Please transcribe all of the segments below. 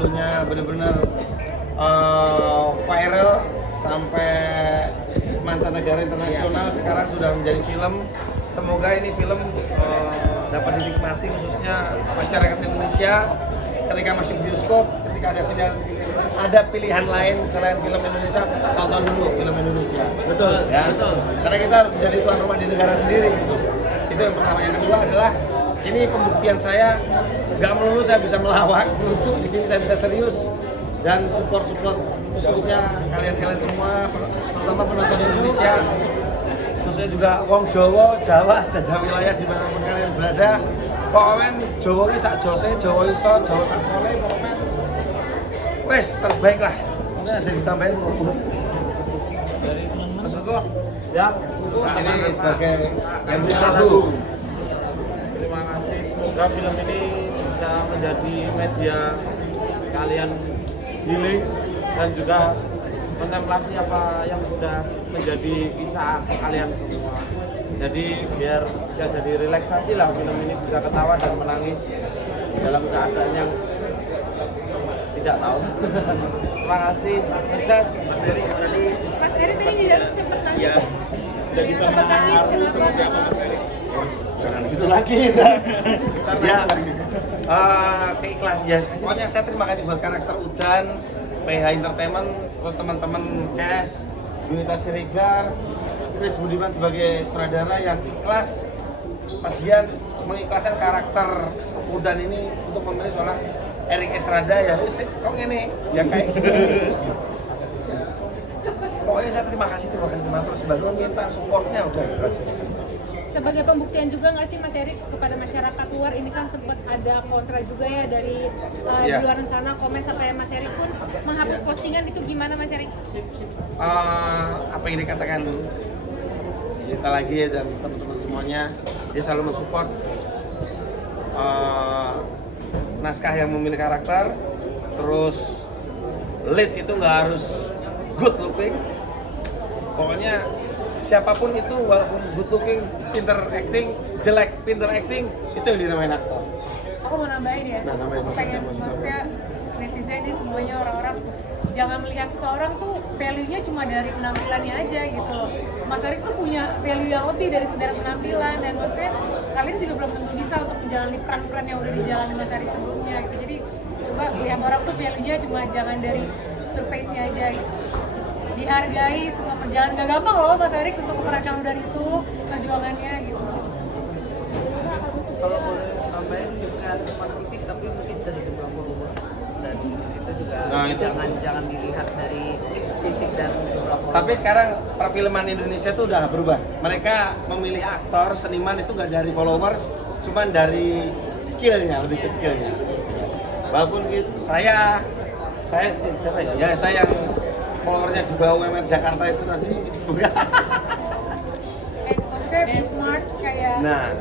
dulunya benar-benar viral sampai mancanegara internasional, sekarang sudah menjadi film. Semoga ini film dapat dinikmati khususnya masyarakat Indonesia ketika masih bioskop, ketika ada pilihan lain selain film Indonesia, tonton dulu film Indonesia. Betul. Ya. Betul. Karena kita harus menjadi tuan rumah di negara sendiri gitu. Itu yang pertama. Yang kedua adalah ini pembuktian saya nggak melulu saya bisa melawak, lucu, di sini saya bisa serius dan support khususnya kalian semua, terutama penonton Indonesia, khususnya juga wong Jawa, jajah wilayah dimanapun kalian berada. Pokoknya Jawa ini sak jose, Jawa iso, Jawa sak pole, pokoknya wes terbaik lah. Mungkin ada ditambahin Mas Hugo? Ya, ini sebagai MC lagu. Terima kasih, semoga film ini bisa menjadi media kalian healing dan juga kontemplasi apa yang sudah menjadi kisah kalian semua. Jadi biar bisa jadi relaksasi lah, film ini bisa ketawa dan menangis dalam keadaan yang tidak tahu. Terima kasih, sukses. Mas Eri tadi tidak sempat nangis. Iya. Sempat nangis, kenapa? Jangan gitu lagi. Ya, keikhlas ya. Pokoknya saya terima kasih buat karakter Udan, PH Entertainment, terus teman-teman Cash, Yunita Siregar, Chris Budiman sebagai sutradara yang ikhlas. Mas Gian mengikhlaskan karakter Udan ini untuk memilih seorang Erik Estrada ya. Kok ini ya kayak gitu. Pokoknya saya terima kasih terus baru minta supportnya udah gitu aja. Sebagai pembuktian juga nggak sih Mas Erik kepada masyarakat luar, ini kan sempat ada kontra juga ya dari di luar sana, komen sampai Mas Erik pun menghapus postingan, itu gimana Mas Erik? Apa yang dikatakan kita lagi dan teman-teman semuanya, dia selalu mensupport naskah yang memilih karakter, terus lead itu nggak harus good looking, pokoknya siapapun itu walaupun good looking, pinter acting, jelek pinter acting, itu yang dinamain aktor. Aku mau nambahin ya, Nah, nambahin. aku pengen maksudnya netizen ini semuanya orang-orang jangan melihat seseorang tuh value-nya cuma dari penampilannya aja gitu. Mas Erik tuh punya value yang lebih dari sekedar penampilan, dan maksudnya kalian juga belum tentu bisa untuk menjalani peran-peran yang udah dijalani Mas Erik sebelumnya gitu. Jadi coba lihat orang tuh value-nya cuma jangan dari surface-nya aja gitu. Dihargai semua perjalanan, gak gampang loh Mas Erik untuk memerankan Udan itu, perjuangannya gitu. Kalau boleh tambahin bukan cuma fisik tapi mungkin dari jumlah followers, dan itu juga jangan dilihat dari fisik dan jumlah followers. Tapi sekarang perfilman Indonesia itu udah berubah. Mereka memilih aktor, seniman itu gak dari followers, cuman dari skillnya, lebih ke skillnya. Walaupun saya yang followernya di bawah UMR Jakarta itu nanti bukan. Maksudnya be smart kayak. Nah,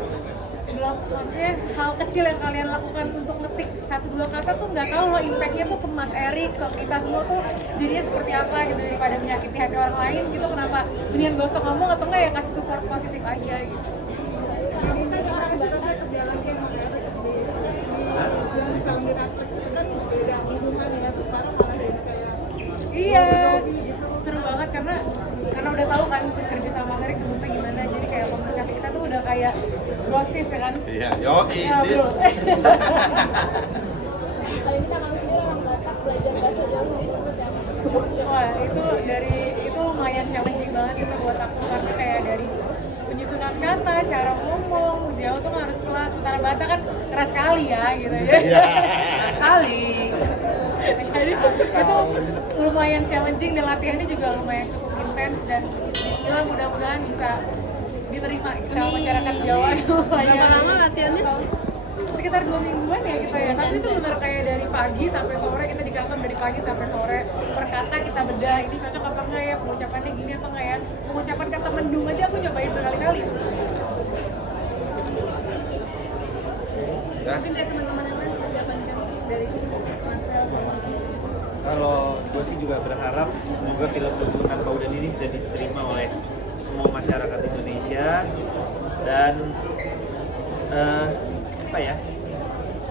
maksudnya hal kecil yang kalian lakukan untuk ngetik 1-2 kata tuh nggak tahu loh impactnya tuh ke Mas Erik, ke kita semua tuh jadinya seperti apa gitu, daripada menyakiti hati orang lain gitu. Kenapa mendingan gak usah ngomong atau enggak ya kasih support positif aja gitu. Kita ada orang Batak kebiasaan kayak Mas Erik di Founding Aspect itu kan beda hubungan ya, terus sekarang malah jadi kayak iya, seru banget karena udah tahu kan kerja sama Mas Erik sebelumnya gimana, jadi kayak komunikasi kita tuh udah kayak ghostis ya kan? iya, yo Ya, sis. Kali ini kakak sendiri orang Batak belajar bahasa Jawa seperti apa? Wah, itu lumayan challenging banget itu buat aku, karena kayak dari penyusunan kata, cara ngomong, Jawa tuh harus pelan, sementara Batak kan keras sekali ya gitu ya. Iya. Sekali. Jadi itu lumayan challenging dan latihannya juga lumayan cukup intens, dan bismillah mudah-mudahan bisa diterima sama masyarakat Jawa. Berapa lama latihannya? Sekitar 2 mingguan ya kita ya, tapi sebenarnya kayak dari pagi sampai sore kita di kantor, dari pagi sampai sore per kata kita bedah, ini cocok apa enggak ya, pengucapannya gini apa enggak ya, pengucapan kata mendung aja aku nyobain berkali-kali. Mungkin dari teman-teman yang lain seperti apa nih dari Marcel sama Kalau gue sih juga berharap semoga film Tanpa Udan ini bisa diterima oleh semua masyarakat Indonesia, dan apa ya,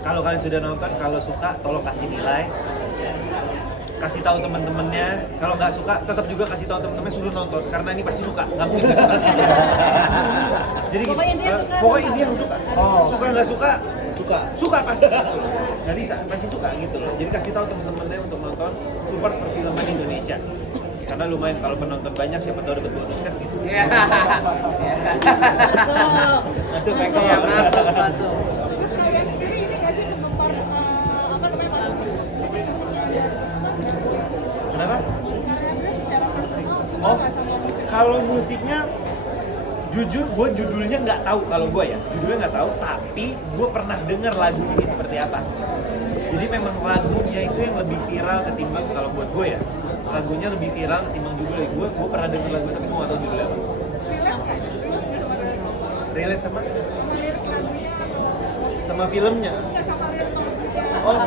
kalau kalian sudah nonton, kalau suka tolong kasih nilai, kasih tahu teman-temannya. Kalau nggak suka tetap juga kasih tahu teman-temannya suruh nonton, karena ini pasti suka, nggak mungkin nggak suka. Jadi Pokoknya intinya suka, pokoknya suka. intinya suka. Suka nggak suka pasti. Nggak bisa, pasti suka gitu loh. Jadi kasih tahu teman-temannya untuk nonton, support perfilman Indonesia. Karena lumayan kalau penonton banyak, siapa tahu dapat bonus kan gitu. Iya. Itu Masuk, PK ya, ya. masuk. Terus kalian sendiri ini nggak sih penggemar apa namanya para musiknya biar Kenapa? kalian secara personal suka Oh, nggak sama musik? kalau musiknya jujur gue judulnya nggak tahu. Kalau gue ya judulnya nggak tahu, tapi gue pernah dengar lagu ini seperti apa. Jadi memang lagunya itu yang lebih viral ketimbang, kalau buat gue ya, lagunya lebih viral ketimbang judulnya. Gue pernah dengar lagu tapi gue nggak tahu judulnya apa. Relate nggak? Relate nggak pada Relate sama lirik lagunya atau sama filmnya. nggak sama lirik lagunya? Oh,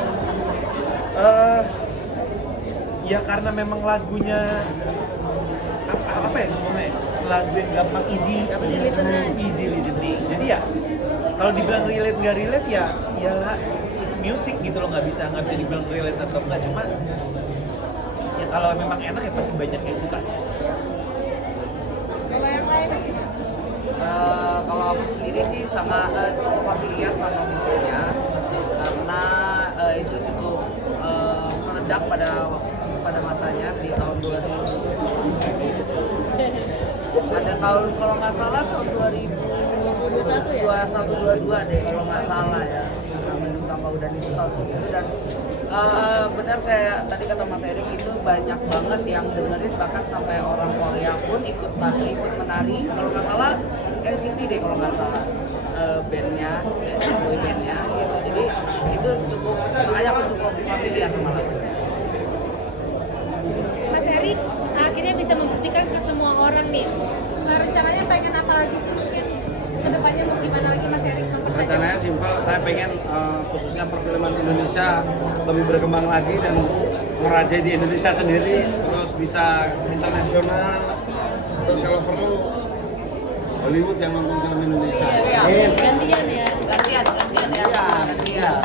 ya karena memang lagunya apa ya ngomongnya, lagu yang gampang easy listening. Jadi ya kalau dibilang relate nggak relate ya iyalah, it's music gitu loh, nggak bisa dibilang relate atau enggak. Cuma ya kalau memang enak ya pasti banyak yang suka. Kalau yang lain gimana? Kalau aku sendiri sih sangat cukup familiar sama musiknya, karena itu cukup meledak pada masanya di tahun 2000. Pada tahun kalau nggak salah tahun 2021 ya? 2022 deh kalau nggak salah ya. Mendung Tanpa Udan itu tahun segitu, dan benar kayak tadi kata Mas Erik, itu banyak banget yang dengerin, bahkan sampai orang Korea pun ikut menari. Kalau nggak salah NCT deh kalau nggak salah bandnya, boy bandnya gitu. Jadi itu cukup, makanya aku cukup familiar sama lagunya. Mas Erik akhirnya bisa membuktikan ke semua orang nih. Rencananya pengen apa lagi sih, mungkin kedepannya mau gimana lagi Mas Erik mempertajam? Rencananya simpel, saya pengen khususnya perfilman Indonesia lebih berkembang lagi dan merajai di Indonesia sendiri, terus bisa internasional, terus kalau perlu Hollywood yang nonton film Indonesia. Iya. Gantian ya. Gantian ya. Iya. Gantian.